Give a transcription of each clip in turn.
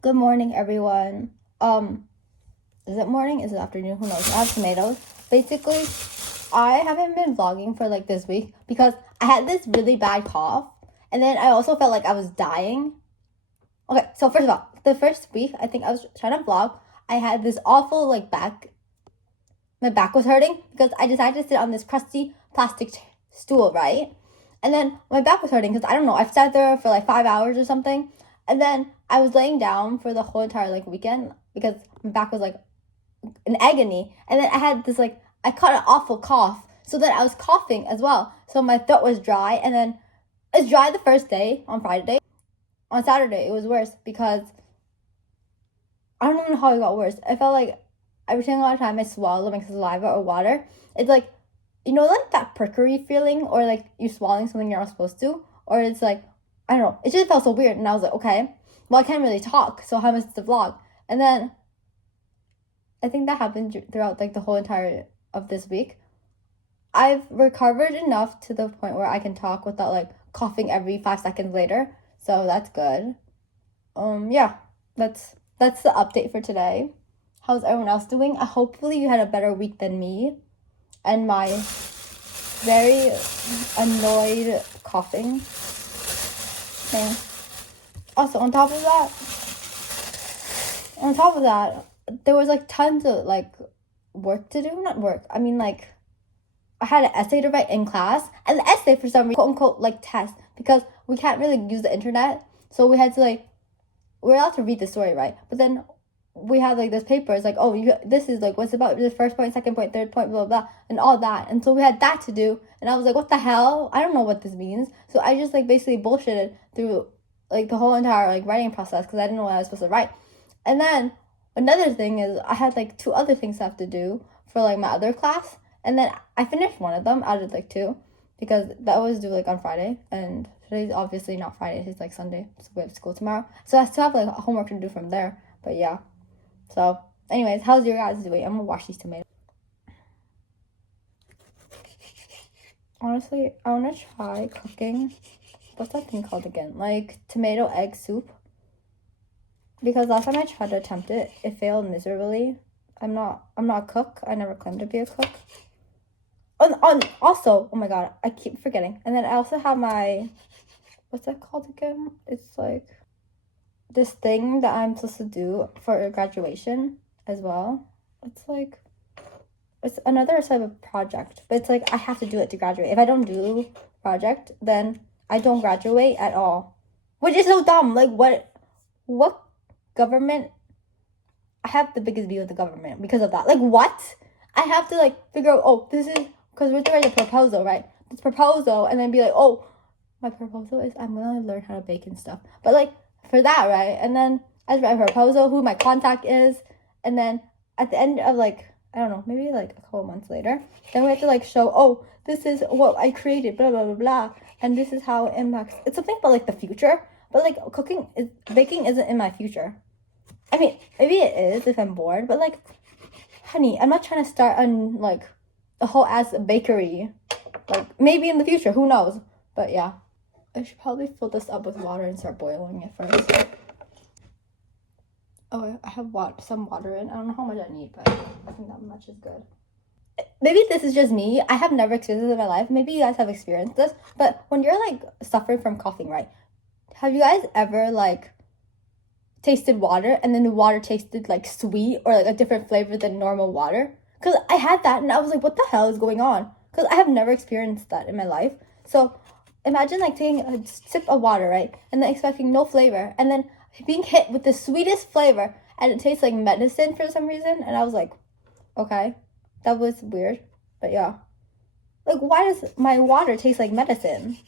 Good morning, everyone. Is it morning? Is it afternoon? Who knows? I have tomatoes. Basically, I haven't been vlogging for like this week because I had this really bad cough, and then I also felt like I was dying. Okay, so first of all, the first week I think I was trying to vlog. I had this awful like back. My back was hurting because I decided to sit on this crusty plastic stool, right? And then my back was hurting because I don't know. I've sat there for like 5 hours or something, and then I was laying down for the whole entire like weekend because my back was like an agony. And then I had this like I caught an awful cough, so then I was coughing as well. So my throat was dry, and then it's dry the first day on Friday. On Saturday it was worse because I don't even know how it got worse. I felt like every single time I swallow my saliva or water, it's like like that prickly feeling, or like you swallowing something you're not supposed to, or it's like I don't know. It just felt so weird, and I was like, okay, well I can't really talk, so how much is the vlog? And then I think that happened throughout like the whole entire of this week. I've recovered enough to the point where I can talk without like coughing every 5 seconds later. So that's good. Yeah, that's the update for today. How's everyone else doing? Hopefully you had a better week than me and my very annoyed coughing thing. Also, on top of that, there was like tons of like work to do. Not work. I mean like I had an essay to write in class, and the essay for some reason, quote unquote, like test, because we can't really use the internet, so we had to like we're allowed to read the story, right? But then we had like this paper. It's like, oh, this is like what's about the first point, second point, third point, blah blah, blah, and all that. And so we had that to do, and I was like, what the hell? I don't know what this means. So I just like basically bullshitted through like the whole entire like writing process because I didn't know what I was supposed to write. And then another thing is I had like two other things I have to do for like my other class, and then I finished one of them out of like two because that was due like on Friday, and today's obviously not Friday, it's like Sunday, so we have school tomorrow. So I still have like homework to do from there. But yeah. So anyways, how's your guys doing? I'm gonna wash these tomatoes. Honestly, I wanna try cooking. What's that thing called again? Like tomato egg soup. Because last time I tried to attempt it, it failed miserably. I'm not a cook. I never claimed to be a cook. Also, oh my god, I keep forgetting. And then I also have my, what's that called again? It's like this thing that I'm supposed to do for graduation as well. It's another type of project, but it's like I have to do it to graduate. If I don't do project, then I don't graduate at all, which is so dumb. Like what government? I have the biggest view of the government because of that. Like what? I have to like figure out. Oh, this is because we're doing a proposal, right? This proposal, and then be like, oh, my proposal is I'm gonna learn how to bake and stuff. But like for that, right? And then I write a proposal, who my contact is, and then at the end of like I don't know, maybe like a couple months later, then we have to like show, oh, this is what I created, blah blah blah blah, and this is how it impacts. It's something about like the future, but like baking isn't in my future. I mean, maybe it is if I'm bored, but like, honey, I'm not trying to start on like a whole ass bakery. Like maybe in the future, who knows? But yeah. I should probably fill this up with water and start boiling it first. Oh, I have some water in. I don't know how much I need, but I think that much is good. Maybe this is just me. I have never experienced this in my life. Maybe you guys have experienced this. But when you're like suffering from coughing, right? Have you guys ever like tasted water and then the water tasted like sweet or like a different flavor than normal water? Because I had that and I was like, what the hell is going on? Because I have never experienced that in my life. So imagine like taking a sip of water, right? And then expecting no flavor, and then being hit with the sweetest flavor, and it tastes like medicine for some reason. And I was like, okay, that was weird. But yeah. Like, why does my water taste like medicine?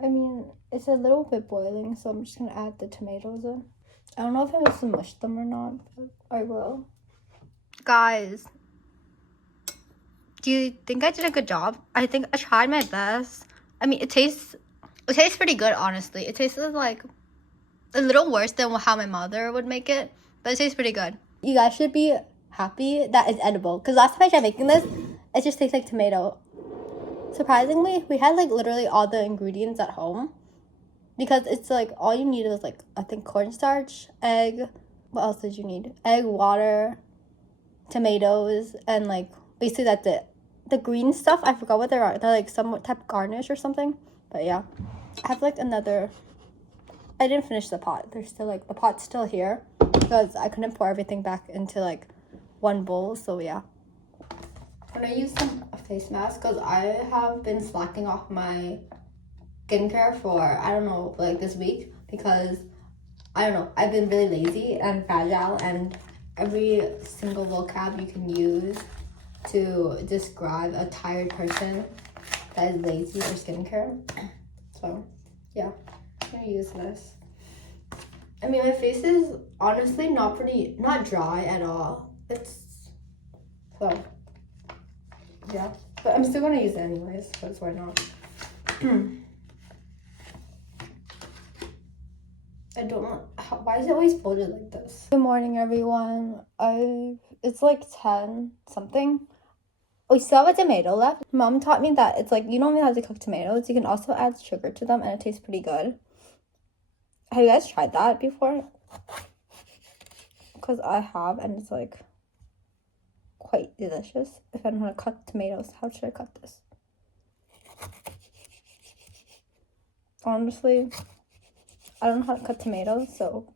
I mean, it's a little bit boiling, so I'm just gonna add the tomatoes in. I don't know if I was to mush them or not, but I will. Guys, do you think I did a good job? I think I tried my best. I mean, it tastes pretty good, honestly. It tastes like a little worse than how my mother would make it, but it tastes pretty good. You guys should be happy that it's edible, because last time I tried making this, it just tastes like tomato. surprisingly, we had like literally all the ingredients at home. Because it's like all you need is like, I think, cornstarch, egg. What else did you need? Egg, water, tomatoes, and like basically that's it. The green stuff, I forgot what they are. They're like some type of garnish or something. But yeah, I have like another. I didn't finish the pot. There's still like the pot's still here because I couldn't pour everything back into like one bowl. So yeah, I'm gonna use some face mask because I have been slacking off my skincare for I don't know, like this week, because I don't know, I've been really lazy and fragile, and every single vocab you can use to describe a tired person that is lazy for skincare. So yeah, I'm gonna use this. I mean, my face is honestly not dry at all. It's so yeah, but I'm still gonna use it anyways because why not? I don't know. Why is it always folded like this? Good morning, everyone. It's like 10 something. We still have a tomato left. Mom taught me that it's like you don't even have to cook tomatoes. You can also add sugar to them and it tastes pretty good. Have you guys tried that before? Because I have, and it's like quite delicious. If I don't know how to cut tomatoes, how should I cut this? Honestly, I don't know how to cut tomatoes, so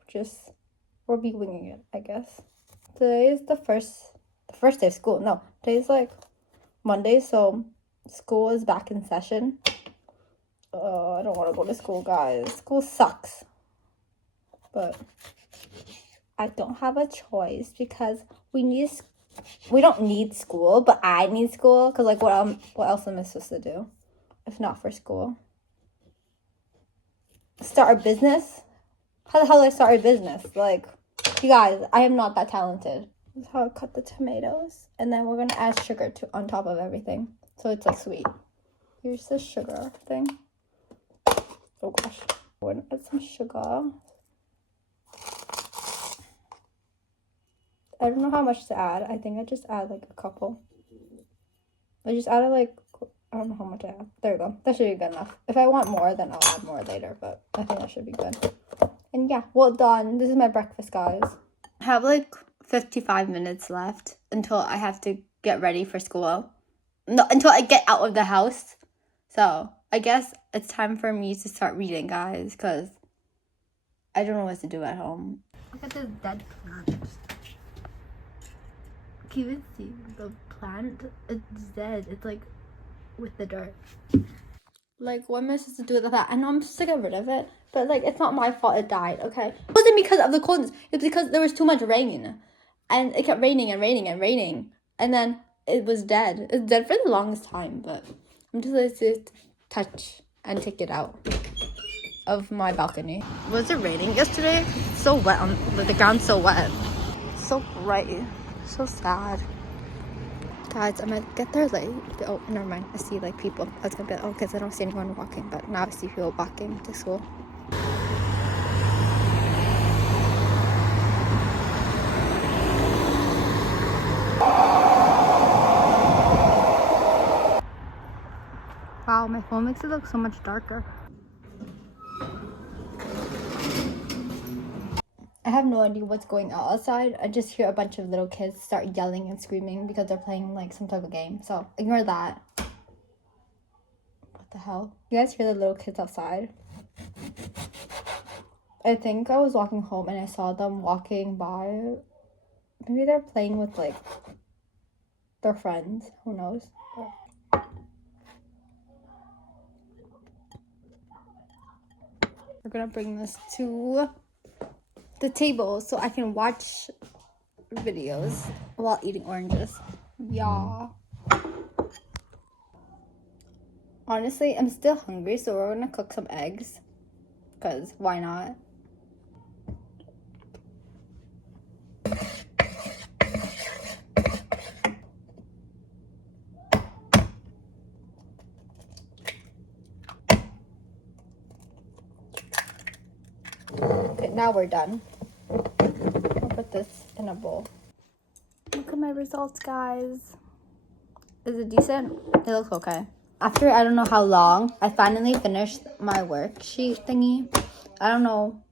we'll be winging it, I guess. Today is the first day of school. No, today's like Monday, so school is back in session. I don't want to go to school, guys. School sucks. But I don't have a choice because we don't need school, but I need school because like what else am I supposed to do if not for school? Start a business? How the hell do I start a business? Like, you guys, I am not that talented. This is how I cut the tomatoes. And then we're going to add sugar on top of everything. So it's like sweet. Here's the sugar thing. Oh gosh. We're going to add some sugar. I don't know how much to add. I think I just add like a couple. I just added like, I don't know how much I have. There we go. That should be good enough. If I want more, then I'll add more later. But I think that should be good. And yeah, well done. This is my breakfast, guys. I have like 55 minutes left until I have to get ready for school. No, until I get out of the house. So I guess it's time for me to start reading, guys, because I don't know what to do at home. Look at this dead plant. Can you even see the plant? It's dead. It's like with the dirt. Like, what am I supposed to do with that? I know I'm supposed to get rid of it, but like, it's not my fault it died, okay? It wasn't because of the coldness. It's because there was too much rain, and it kept raining and raining and raining, and then it was dead. It's dead for the longest time, but I'm just going to touch and take it out of my balcony. Was it raining yesterday? It's so wet. The ground's so wet. So bright. So sad. Guys, I might get there late. Oh, never mind. I see like people. I was gonna be like, oh, because I don't see anyone walking, but now I see people walking to school. Wow, my phone makes it look so much darker. I have no idea what's going on outside. I just hear a bunch of little kids start yelling and screaming because they're playing like some type of game. So ignore that. What the hell? You guys hear the little kids outside? I think I was walking home and I saw them walking by. Maybe they're playing with like their friends. Who knows? We're gonna bring this to the table so I can watch videos while eating oranges. Yeah. Honestly, I'm still hungry, so we're gonna cook some eggs. Because why not? Okay, now we're done. I'll put this in a bowl. Look at my results, guys. Is it decent? It looks okay. after I don't know how long, I finally finished my worksheet thingy. I don't know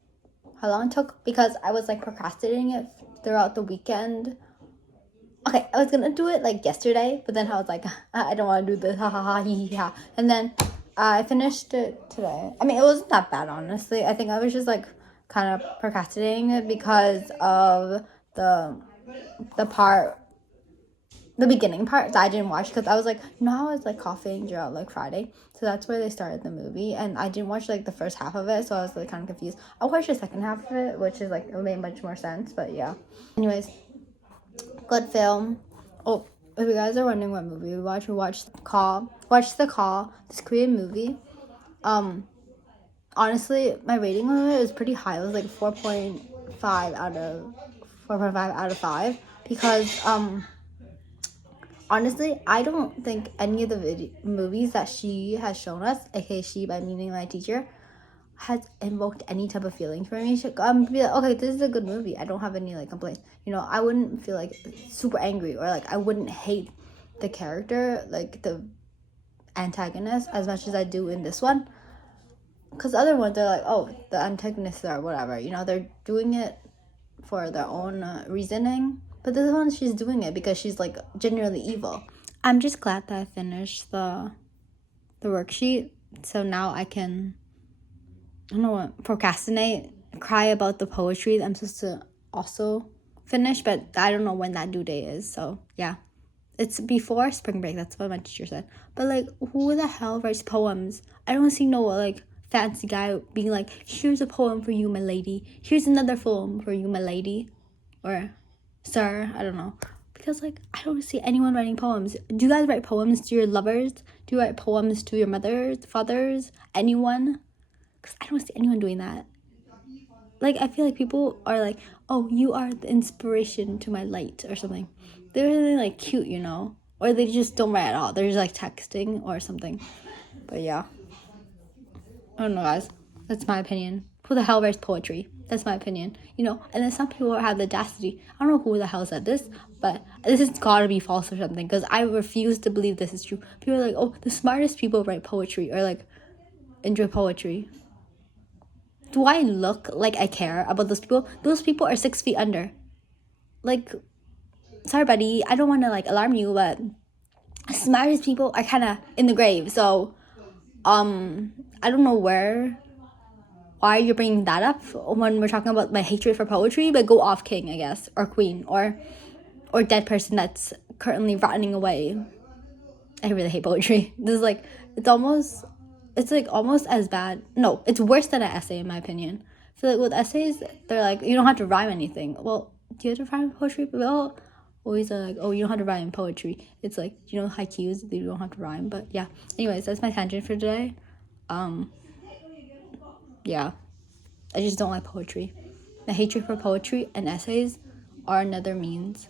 how long it took because I was like procrastinating it throughout the weekend. Okay, I was gonna do it like yesterday, but then I was like, I don't want to do this, ha ha ha, hee hee ha. And then I finished it today. I mean, it wasn't that bad, honestly. I think I was just like kind of procrastinating it because of the part, the beginning part that I didn't watch because I was like, you know how I was like coughing throughout like Friday, so that's where they started the movie, and I didn't watch like the first half of it, so I was like kind of confused. I watched the second half of it, which is like it made much more sense, but yeah. Anyways, good film. Oh, if you guys are wondering what movie we watched Call. Watch The Call, this Korean movie. Honestly, my rating on it is pretty high. It was like 4.5 out of 4.5 out of 5 because honestly, I don't think any of the movies that she has shown us, aka she by meaning my teacher, has invoked any type of feeling for me. Be like, okay, this is a good movie. I don't have any like complaints. You know, I wouldn't feel like super angry or like I wouldn't hate the character, like the antagonist, as much as I do in this one. Because other ones, they're like, oh, the antagonists are whatever. You know, they're doing it for their own reasoning. But this one, she's doing it because she's like genuinely evil. I'm just glad that I finished the worksheet, so now I can, I don't know what, procrastinate, cry about the poetry that I'm supposed to also finish, but I don't know when that due date is. So yeah, it's before spring break. That's what my teacher said. But like, who the hell writes poems? I don't see no like fancy guy being like, here's a poem for you, my lady. Here's another poem for you, my lady, or sir. I don't know. Because like I don't see anyone writing poems. Do you guys write poems to your lovers? Do you write poems to your mothers, fathers, anyone? Because I don't see anyone doing that. Like I feel like people are like, oh, you are the inspiration to my light or something. They're really like cute, you know, or they just don't write at all. They're just like texting or something. But yeah, I don't know, guys. That's my opinion. Who the hell writes poetry? That's my opinion. You know, and then some people have the audacity. I don't know who the hell said this, but this has gotta be false or something, because I refuse to believe this is true. People are like, oh, the smartest people write poetry or like enjoy poetry. Do I look like I care about those people? Those people are 6 feet under. Like, sorry, buddy. I don't want to like alarm you, but smartest people are kind of in the grave. So, I don't know why you're bringing that up when we're talking about my hatred for poetry, but go off, king, I guess, or queen, or dead person that's currently rotting away. I really hate poetry. This is like, it's like almost as bad. No, it's worse than an essay in my opinion. I feel like with essays, they're like, you don't have to rhyme anything. Well, do you have to rhyme poetry? Well, always are like, oh, you don't have to rhyme poetry. It's like, you know, haikus, you don't have to rhyme. But yeah, anyways, that's my tangent for today. Yeah, I just don't like poetry. My hatred for poetry and essays are another means